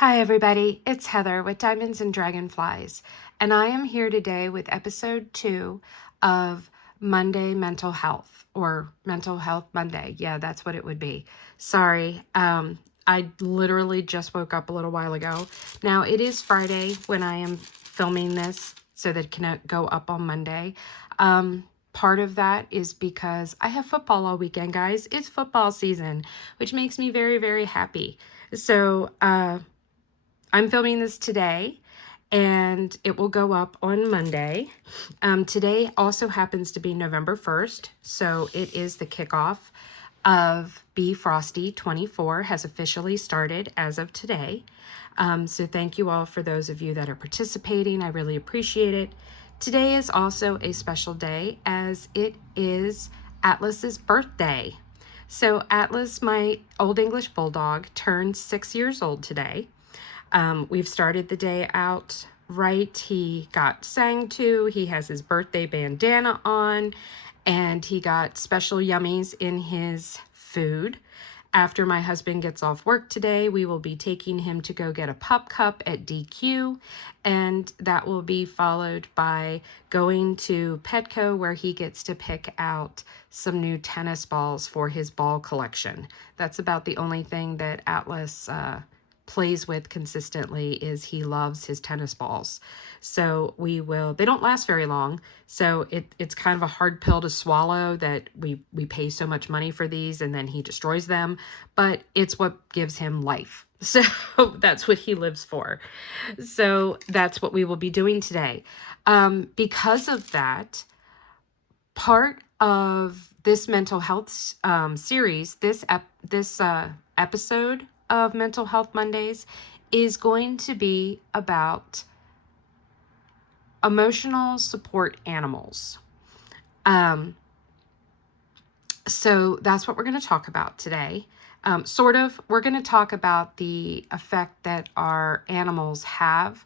Hi everybody, it's Heather with Diamonds and Dragonflies, and I am here today with episode 2 of Monday Mental Health, or Mental Health Monday. Yeah, that's what it would be. Sorry, I literally just woke up a little while ago. Now, it is Friday when I am filming this, so that it can go up on Monday. Part of that is because I have football all weekend, guys. It's football season, which makes me very, very happy. So, I'm filming this today and it will go up on Monday. Today also happens to be November 1st, so it is the kickoff of Be Frosty 24 has officially started as of today. So thank you all for those of you that are participating. I really appreciate it. Today is also a special day as it is Atlas's birthday. So Atlas, my Old English Bulldog, turned 6 years old today. We've started the day out right. He got sang to, he has his birthday bandana on, and he got special yummies in his food. After my husband gets off work today, we will be taking him to go get a pup cup at DQ, and that will be followed by going to Petco where he gets to pick out some new tennis balls for his ball collection. That's about the only thing that Atlas plays with consistently is he loves his tennis balls. So they don't last very long. So it's kind of a hard pill to swallow that we pay so much money for these and then he destroys them, but it's what gives him life. So that's what he lives for. So that's what we will be doing today. Because of that, part of this mental health series, this episode of Mental Health Mondays is going to be about emotional support animals. So that's what we're going to talk about today. We're going to talk about the effect that our animals have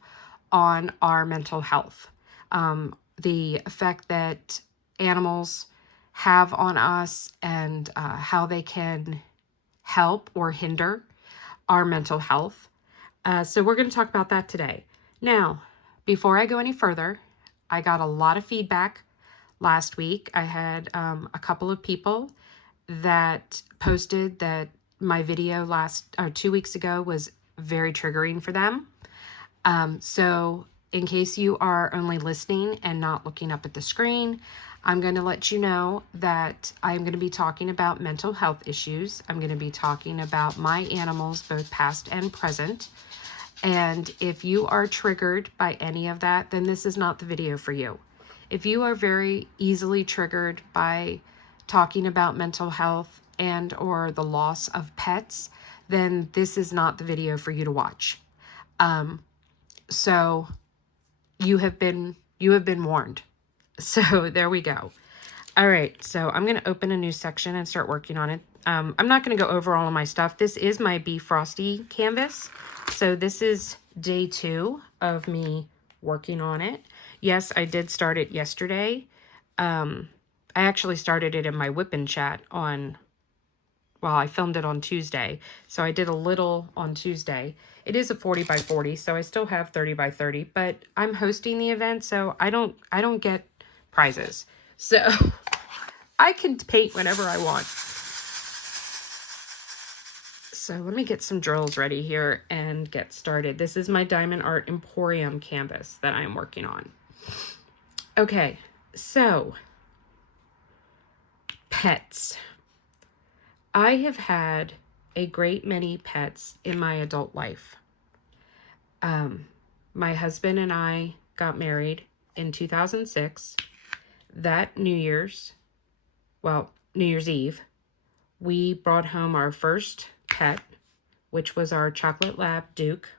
on our mental health. The effect that animals have on us and how they can help or hinder our mental health. So we're going to talk about that today. Now, before I go any further, I got a lot of feedback last week. I had a couple of people that posted that my video 2 weeks ago was very triggering for them. So in case you are only listening and not looking up at the screen, I'm going to let you know that I'm going to be talking about mental health issues. I'm going to be talking about my animals, both past and present. And if you are triggered by any of that, then this is not the video for you. If you are very easily triggered by talking about mental health and or the loss of pets, then this is not the video for you to watch. So you have been warned. So there we go. All right, so I'm going to open a new section and start working on it. I'm not going to go over all of my stuff. This is my Be Frosty canvas. So this is day 2 of me working on it. Yes, I did start it yesterday. I actually started it in my whipping chat I filmed it on Tuesday. So I did a little on Tuesday. It is a 40 by 40, so I still have 30 by 30, but I'm hosting the event, so I don't get prizes. So I can paint whenever I want. So let me get some drills ready here and get started. This is my Diamond Art Emporium canvas that I'm working on. Okay, so pets. I have had a great many pets in my adult life. My husband and I got married in 2006. That New Year's Eve, we brought home our first pet, which was our chocolate lab, Duke.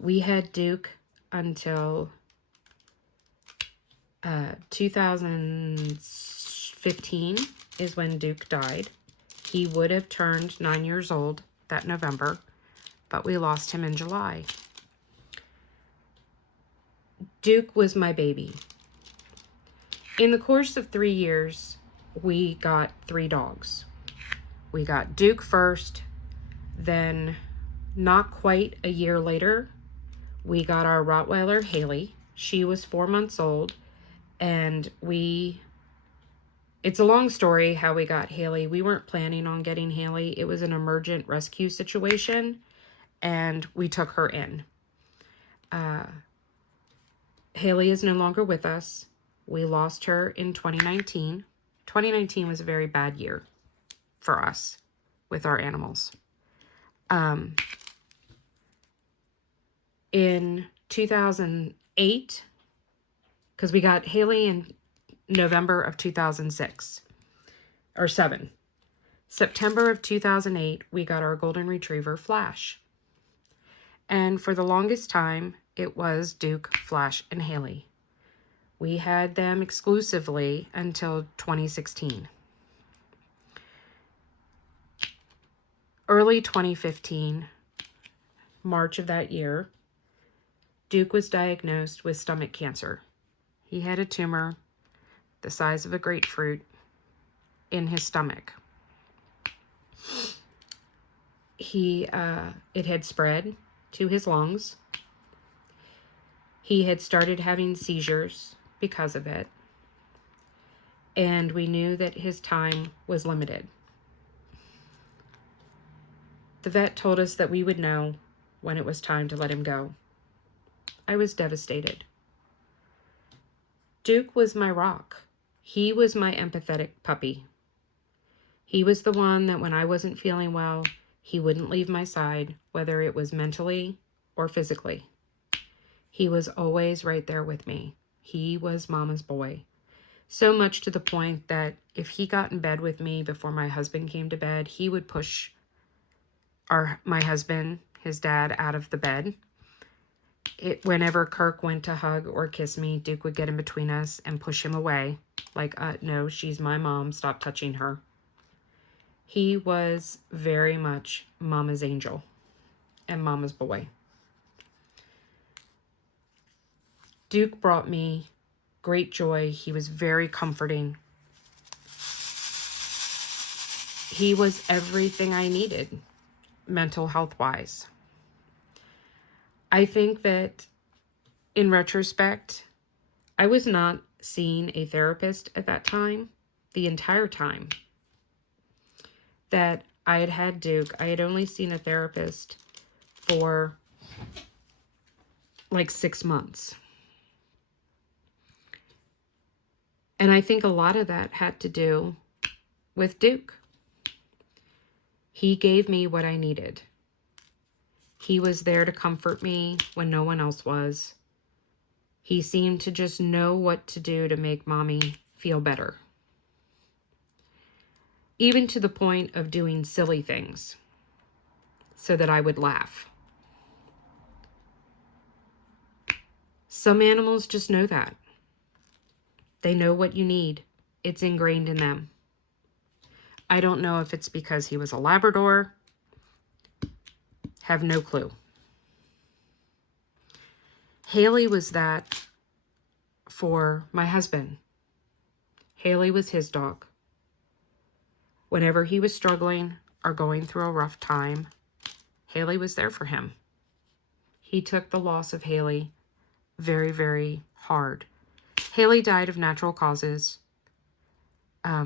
We had Duke until 2015 is when Duke died. He would have turned 9 years old that November, but we lost him in July. Duke was my baby. In the course of 3 years, we got 3 dogs. We got Duke first, then Not quite a year later, we got our Rottweiler, Haley. She was 4 months old, and it's a long story how we got Haley. We weren't planning on getting Haley. It was an emergent rescue situation, and we took her in. Haley is no longer with us. We lost her in 2019. 2019 was a very bad year for us with our animals. In 2008, because we got Haley in November of 2006, or 7. September of 2008, we got our golden retriever, Flash. And for the longest time, it was Duke, Flash, and Haley. We had them exclusively until 2016. Early 2015, March of that year, Duke was diagnosed with stomach cancer. He had a tumor the size of a grapefruit in his stomach. It had spread to his lungs. He had started having seizures because of it, and we knew that his time was limited. The vet told us that we would know when it was time to let him go. I was devastated. Duke was my rock. He was my empathetic puppy. He was the one that when I wasn't feeling well, he wouldn't leave my side, whether it was mentally or physically. He was always right there with me. He was Mama's boy. So much to the point that if he got in bed with me before my husband came to bed, he would push my husband, his dad, out of the bed. Whenever Kirk went to hug or kiss me, Duke would get in between us and push him away. Like, no, she's my mom. Stop touching her. He was very much Mama's angel and Mama's boy. Duke brought me great joy. He was very comforting. He was everything I needed, mental health-wise. I think that in retrospect, I was not seeing a therapist at that time, the entire time that I had had Duke. I had only seen a therapist for like 6 months. And I think a lot of that had to do with Duke. He gave me what I needed. He was there to comfort me when no one else was. He seemed to just know what to do to make Mommy feel better. Even to the point of doing silly things so that I would laugh. Some animals just know that. They know what you need. It's ingrained in them. I don't know if it's because he was a Labrador. Have no clue. Haley was that for my husband. Haley was his dog. Whenever he was struggling or going through a rough time, Haley was there for him. He took the loss of Haley very, very hard. Haley died of natural causes.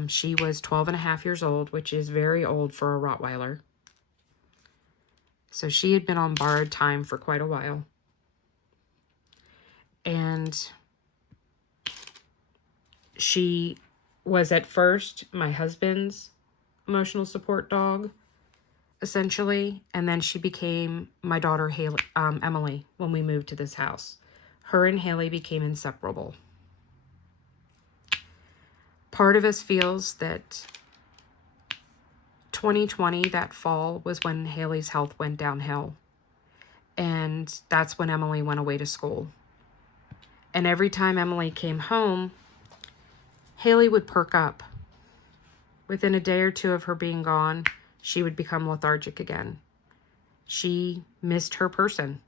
She was 12 and a half years old, which is very old for a Rottweiler. So she had been on borrowed time for quite a while. And she was at first my husband's emotional support dog, essentially. And then she became my daughter, Emily, when we moved to this house. Her and Haley became inseparable. Part of us feels that 2020, that fall, was when Haley's health went downhill. And that's when Emily went away to school. And every time Emily came home, Haley would perk up. Within a day or two of her being gone, she would become lethargic again. She missed her person.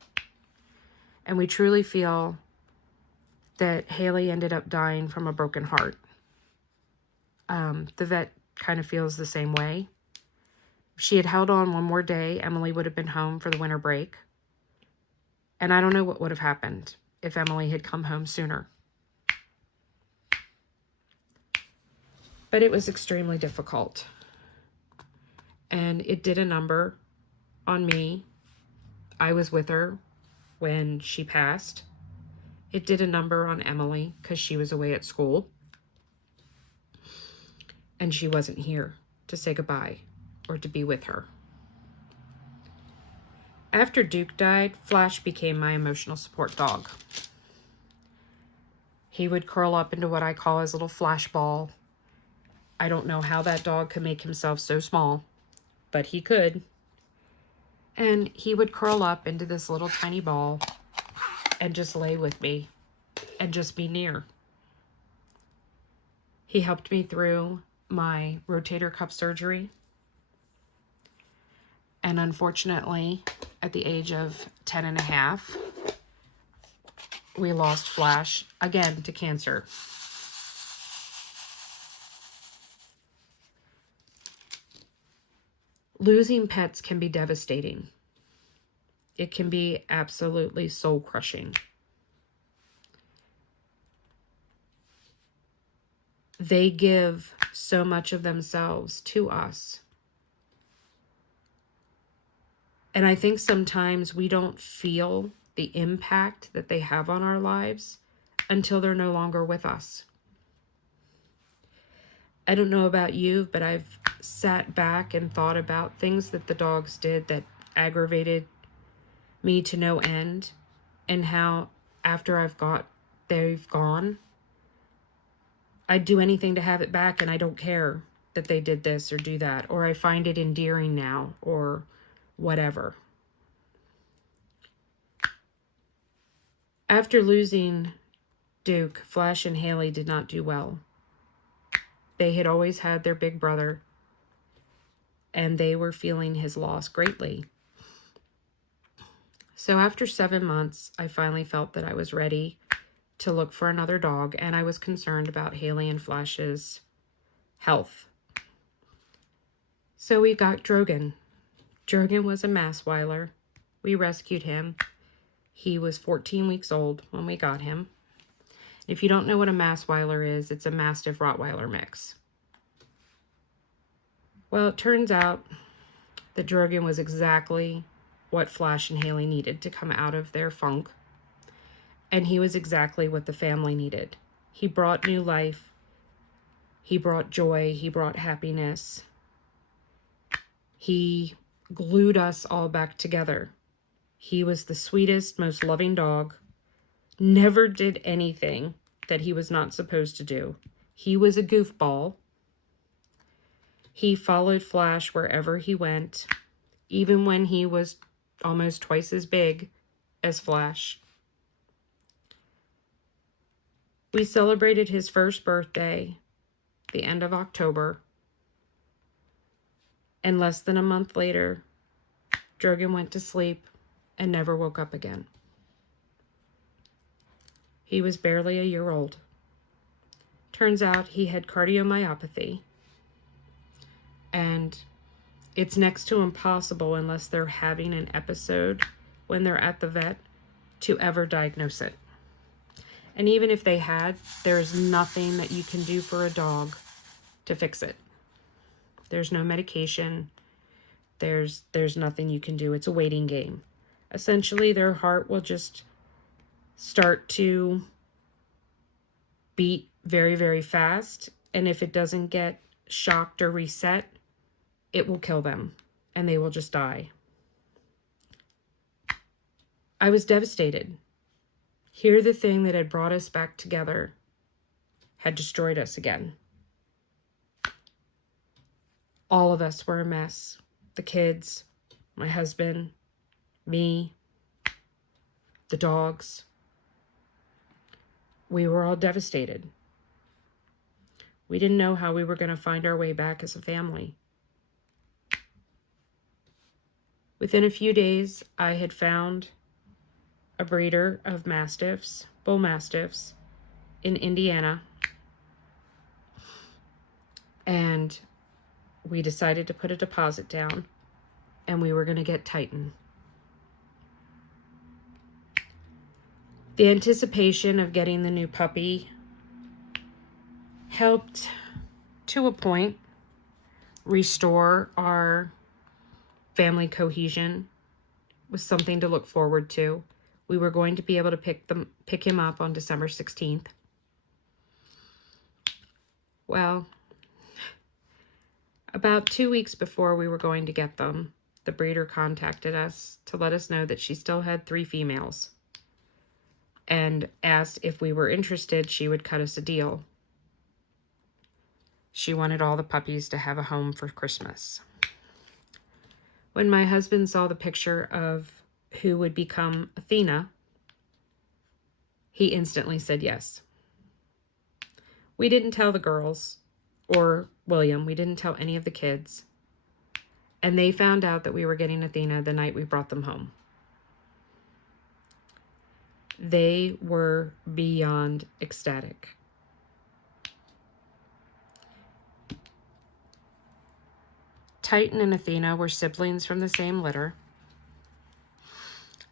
And we truly feel that Haley ended up dying from a broken heart. The vet kind of feels the same way. she had held on one more day, Emily would have been home for the winter break. And I don't know what would have happened if Emily had come home sooner. But it was extremely difficult. And it did a number on me. I was with her when she passed. It did a number on Emily because she was away at school. And she wasn't here to say goodbye or to be with her. After Duke died, Flash became my emotional support dog. He would curl up into what I call his little flash ball. I don't know how that dog could make himself so small, but he could. And he would curl up into this little tiny ball and just lay with me and just be near. He helped me through my rotator cuff surgery. And unfortunately, at the age of 10 and a half, we lost Flash again to cancer. Losing pets can be devastating. It can be absolutely soul-crushing. They give so much of themselves to us. And I think sometimes we don't feel the impact that they have on our lives until they're no longer with us. I don't know about you, but I've sat back and thought about things that the dogs did that aggravated me to no end, and how after they've gone, I'd do anything to have it back, and I don't care that they did this or do that, or I find it endearing now, or whatever. After losing Duke, Flash and Haley did not do well. They had always had their big brother, and they were feeling his loss greatly. So after 7 months, I finally felt that I was ready to look for another dog, and I was concerned about Haley and Flash's health. So we got Drogan. Drogan was a Massweiler. We rescued him. He was 14 weeks old when we got him. If you don't know what a Massweiler is, it's a Mastiff Rottweiler mix. Well, it turns out that Drogan was exactly what Flash and Haley needed to come out of their funk. And he was exactly what the family needed. He brought new life. He brought joy. He brought happiness. He glued us all back together. He was the sweetest, most loving dog. Never did anything that he was not supposed to do. He was a goofball. He followed Flash wherever he went, even when he was almost twice as big as Flash. We celebrated his first birthday the end of October, and less than a month later, Drogan went to sleep and never woke up again. He was barely a year old. Turns out he had cardiomyopathy, and it's next to impossible, unless they're having an episode when they're at the vet, to ever diagnose it. And even if they had, there's nothing that you can do for a dog to fix it. There's no medication. There's nothing you can do. It's a waiting game. Essentially, their heart will just start to beat very, very fast. And if it doesn't get shocked or reset, it will kill them and they will just die. I was devastated. Here, the thing that had brought us back together had destroyed us again. All of us were a mess. The kids, my husband, me, the dogs. We were all devastated. We didn't know how we were going to find our way back as a family. Within a few days, I had found a breeder of mastiffs, bull mastiffs, in Indiana. And we decided to put a deposit down, and we were going to get Titan. The anticipation of getting the new puppy helped, to a point, restore our family cohesion. Was something to look forward to. We were going to be able to pick him up on December 16th. Well, about 2 weeks before we were going to get them, the breeder contacted us to let us know that she still had 3 females and asked if we were interested, she would cut us a deal. She wanted all the puppies to have a home for Christmas. When my husband saw the picture of who would become Athena, he instantly said yes. We didn't tell the girls or William. We didn't tell any of the kids. And they found out that we were getting Athena the night we brought them home. They were beyond ecstatic. Titan and Athena were siblings from the same litter.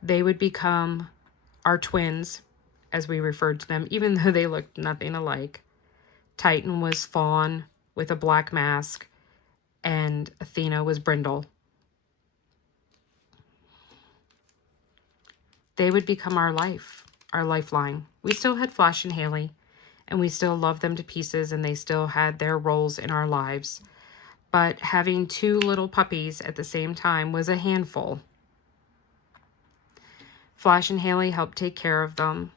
They would become our twins, as we referred to them, even though they looked nothing alike. Titan was fawn with a black mask, and Athena was brindle. They would become our life, our lifeline. We still had Flash and Haley, and we still loved them to pieces, and they still had their roles in our lives. But having 2 little puppies at the same time was a handful. Flash and Haley helped take care of them,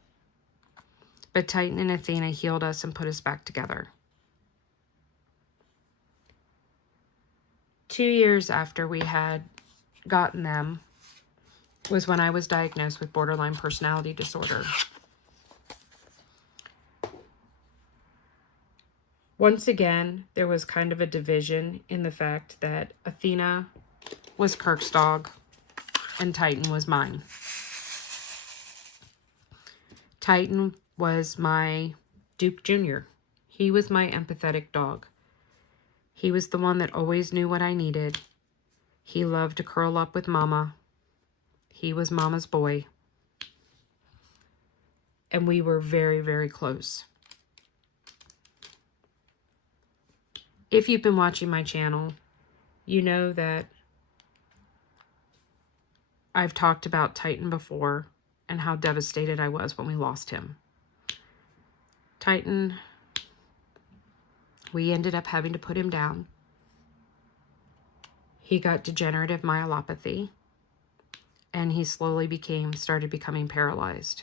but Titan and Athena healed us and put us back together. 2 years after we had gotten them was when I was diagnosed with borderline personality disorder. Once again, there was kind of a division in the fact that Athena was Kirk's dog and Titan was mine. Titan was my Duke Jr. He was my empathetic dog. He was the one that always knew what I needed. He loved to curl up with Mama. He was Mama's boy. And we were very, very close. If you've been watching my channel, you know that I've talked about Titan before and how devastated I was when we lost him. Titan, we ended up having to put him down. He got degenerative myelopathy, and he slowly started becoming paralyzed.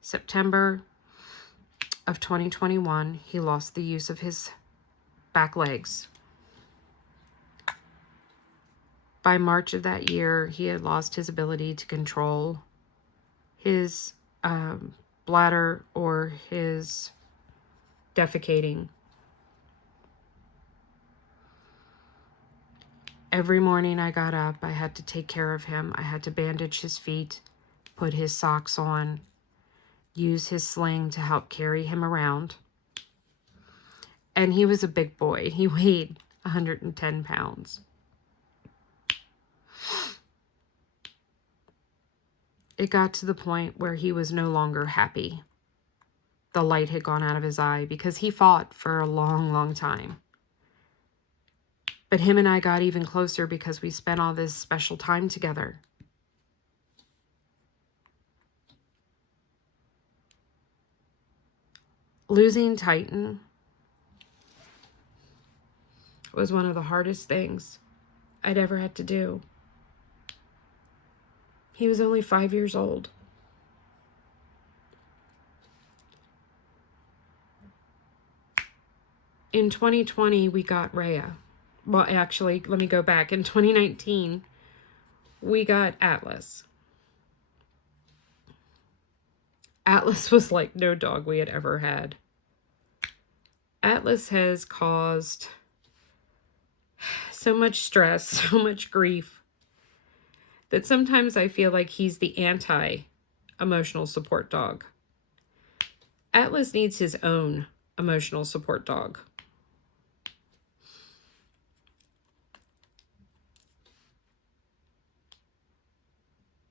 September of 2021, he lost the use of his back legs. By March of that year, he had lost his ability to control his bladder or his defecating. Every morning I got up, I had to take care of him. I had to bandage his feet, put his socks on, use his sling to help carry him around. And he was a big boy. He weighed 110 pounds. It got to the point where he was no longer happy. The light had gone out of his eye because he fought for a long, long time. But him and I got even closer because we spent all this special time together. Losing Titan was one of the hardest things I'd ever had to do. He was only 5 years old. In 2020, we got Rhea. Well, actually, let me go back. In 2019, we got Atlas. Atlas was like no dog we had ever had. Atlas has caused so much stress, so much grief, that sometimes I feel like he's the anti-emotional support dog. Atlas needs his own emotional support dog.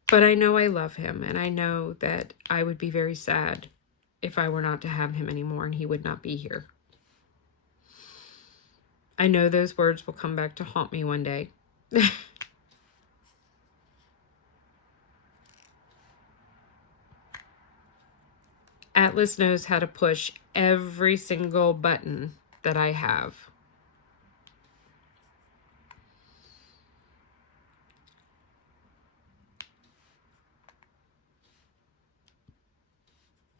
But I know I love him, and I know that I would be very sad if I were not to have him anymore and he would not be here. I know those words will come back to haunt me one day. Atlas knows how to push every single button that I have.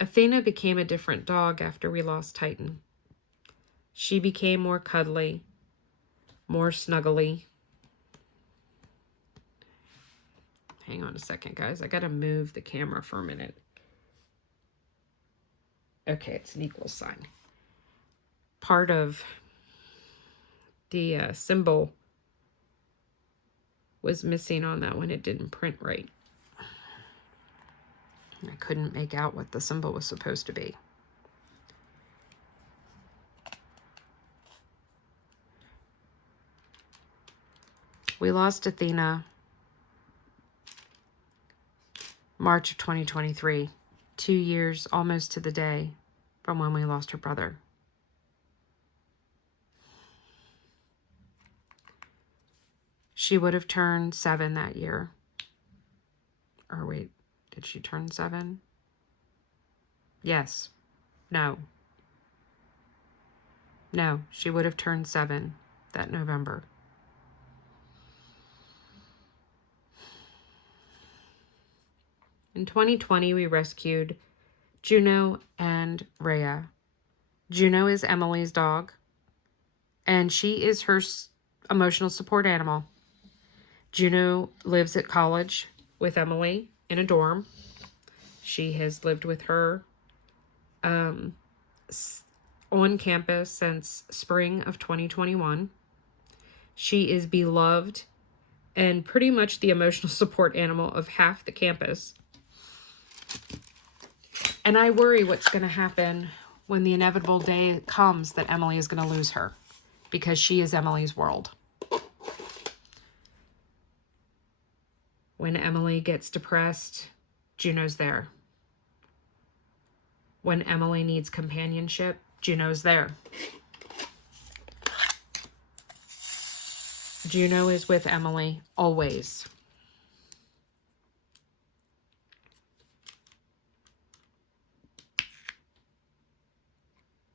Athena became a different dog after we lost Titan. She became more cuddly, more snuggly. Hang on a second, guys. I gotta move the camera for a minute. Okay, it's an equal sign. Part of the symbol was missing on that one. It didn't print right. I couldn't make out what the symbol was supposed to be. We lost Athena March of 2023, 2 years almost to the day from when we lost her brother. She would have turned 7 that year. Or wait, did she turn 7? Yes. No. No, she would have turned 7 that November. In 2020, we rescued Juno and Rhea. Juno is Emily's dog, and she is her emotional support animal. Juno lives at college with Emily in a dorm. She has lived with her on campus since spring of 2021. She is beloved and pretty much the emotional support animal of half the campus. And I worry what's going to happen when the inevitable day comes that Emily is going to lose her, because she is Emily's world. When Emily gets depressed, Juno's there. When Emily needs companionship, Juno's there. Juno is with Emily always.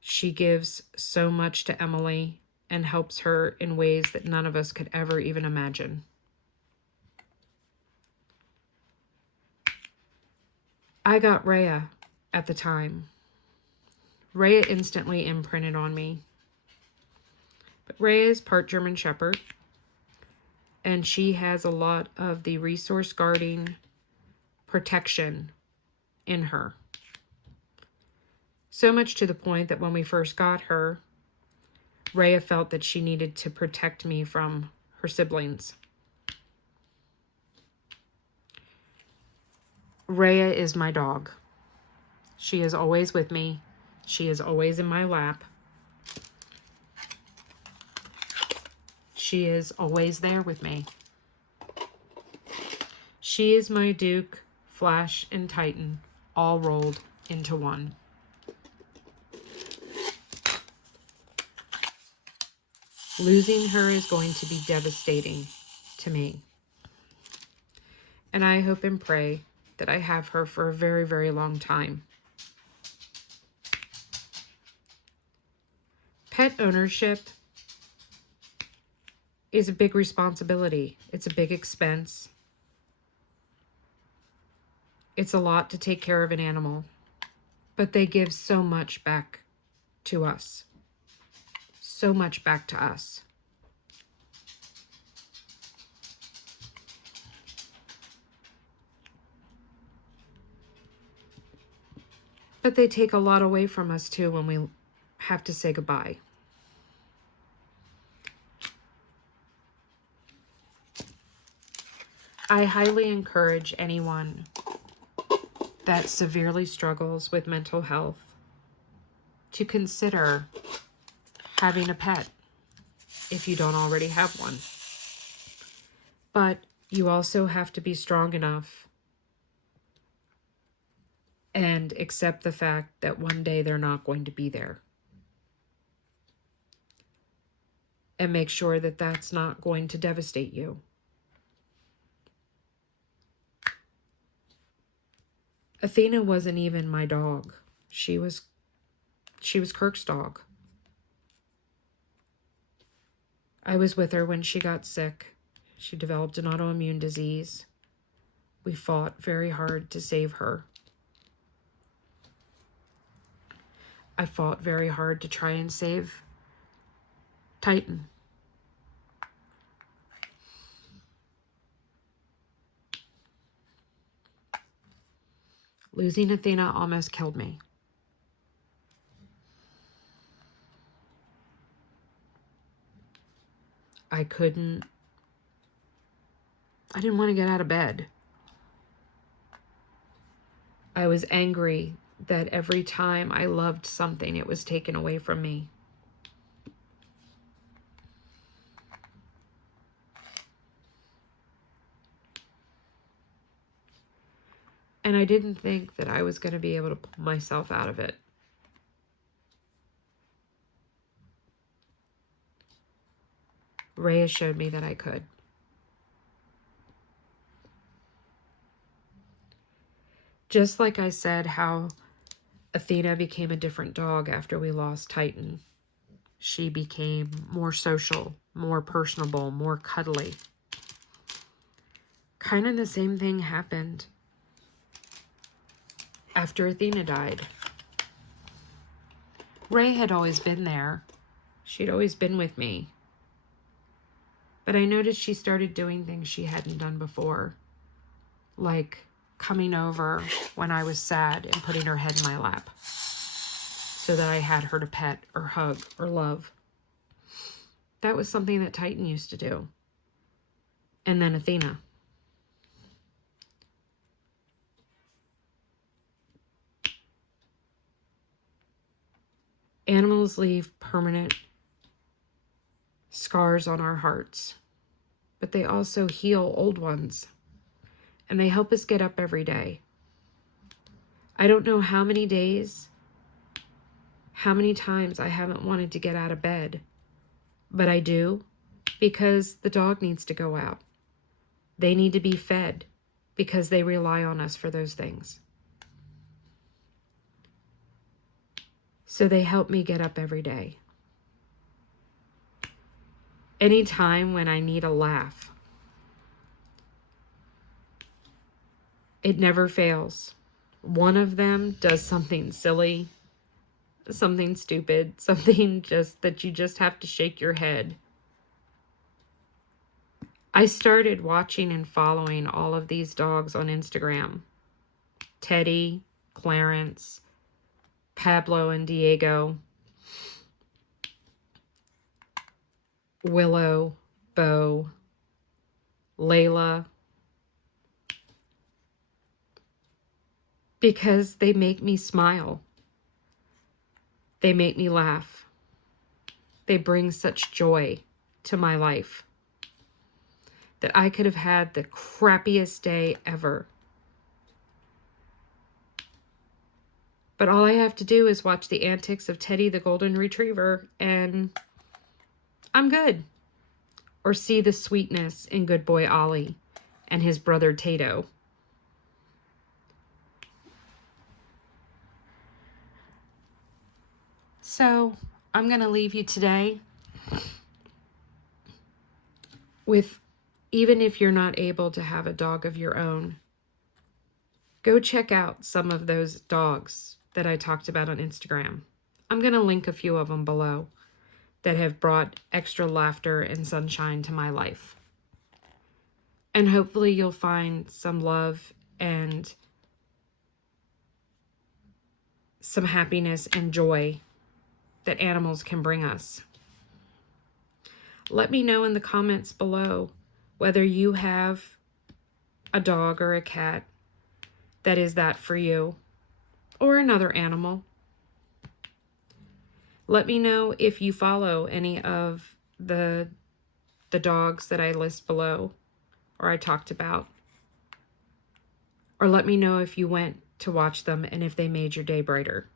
She gives so much to Emily and helps her in ways that none of us could ever even imagine. I got Rhea at the time. Rhea instantly imprinted on me. But Rhea is part German Shepherd, and she has a lot of the resource guarding protection in her. So much to the point that when we first got her, Rhea felt that she needed to protect me from her siblings. Rhea is my dog. She is always with me. She is always in my lap. She is always there with me. She is my Duke, Flash, and Titan, all rolled into one. Losing her is going to be devastating to me. And I hope and pray that I have her for a very, very long time. Pet ownership is a big responsibility. It's a big expense. It's a lot to take care of an animal, but they give so much back to us. So much back to us. But they take a lot away from us too when we have to say goodbye. I highly encourage anyone that severely struggles with mental health to consider having a pet if you don't already have one. But you also have to be strong enough and accept the fact that one day they're not going to be there. And make sure that that's not going to devastate you. Athena wasn't even my dog. She was Kirk's dog. I was with her when she got sick. She developed an autoimmune disease. We fought very hard to save her. I fought very hard to try and save Titan. Losing Athena almost killed me. I didn't want to get out of bed. I was angry that every time I loved something, it was taken away from me. And I didn't think that I was going to be able to pull myself out of it. Rhea showed me that I could. Just like I said how Athena became a different dog after we lost Titan. She became more social, more personable, more cuddly. Kind of the same thing happened after Athena died. Ray had always been there. She'd always been with me. But I noticed she started doing things she hadn't done before. Like coming over when I was sad and putting her head in my lap so that I had her to pet or hug or love. That was something that Titan used to do. And then Athena. Animals leave permanent scars on our hearts, but they also heal old ones, and they help us get up every day. I don't know how many days, how many times I haven't wanted to get out of bed, but I do, because the dog needs to go out. They need to be fed because they rely on us for those things. So they help me get up every day. Anytime when I need a laugh, it never fails. One of them does something silly, something stupid, something just that you just have to shake your head. I started watching and following all of these dogs on Instagram. Teddy, Clarence, Pablo and Diego, Willow, Bo, Layla, because they make me smile. They make me laugh. They bring such joy to my life that I could have had the crappiest day ever. But all I have to do is watch the antics of Teddy the Golden Retriever and I'm good. Or see the sweetness in good boy Ollie and his brother Tato. So I'm going to leave you today with, even if you're not able to have a dog of your own, go check out some of those dogs that I talked about on Instagram. I'm going to link a few of them below that have brought extra laughter and sunshine to my life. And hopefully you'll find some love and some happiness and joy that animals can bring us. Let me know in the comments below whether you have a dog or a cat that is that for you, or another animal. Let me know if you follow any of the dogs that I list below or I talked about. Or let me know if you went to watch them and if they made your day brighter.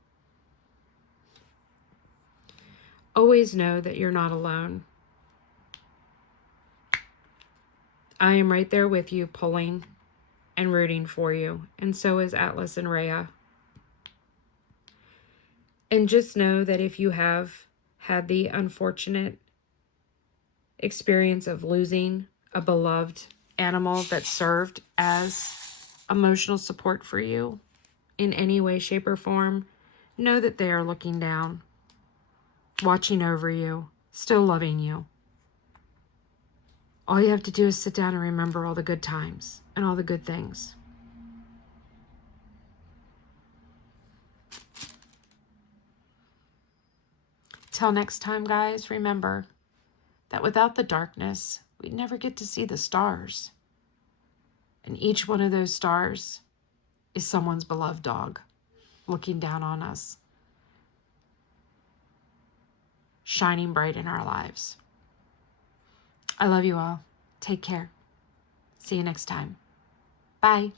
Always know that you're not alone. I am right there with you, pulling and rooting for you, and so is Atlas and Rhea. And just know that if you have had the unfortunate experience of losing a beloved animal that served as emotional support for you in any way, shape, or form, know that they are looking down, watching over you, still loving you. All you have to do is sit down and remember all the good times and all the good things. Till next time, guys, remember that without the darkness, we'd never get to see the stars. And each one of those stars is someone's beloved dog looking down on us, shining bright in our lives. I love you all. Take care. See you next time. Bye.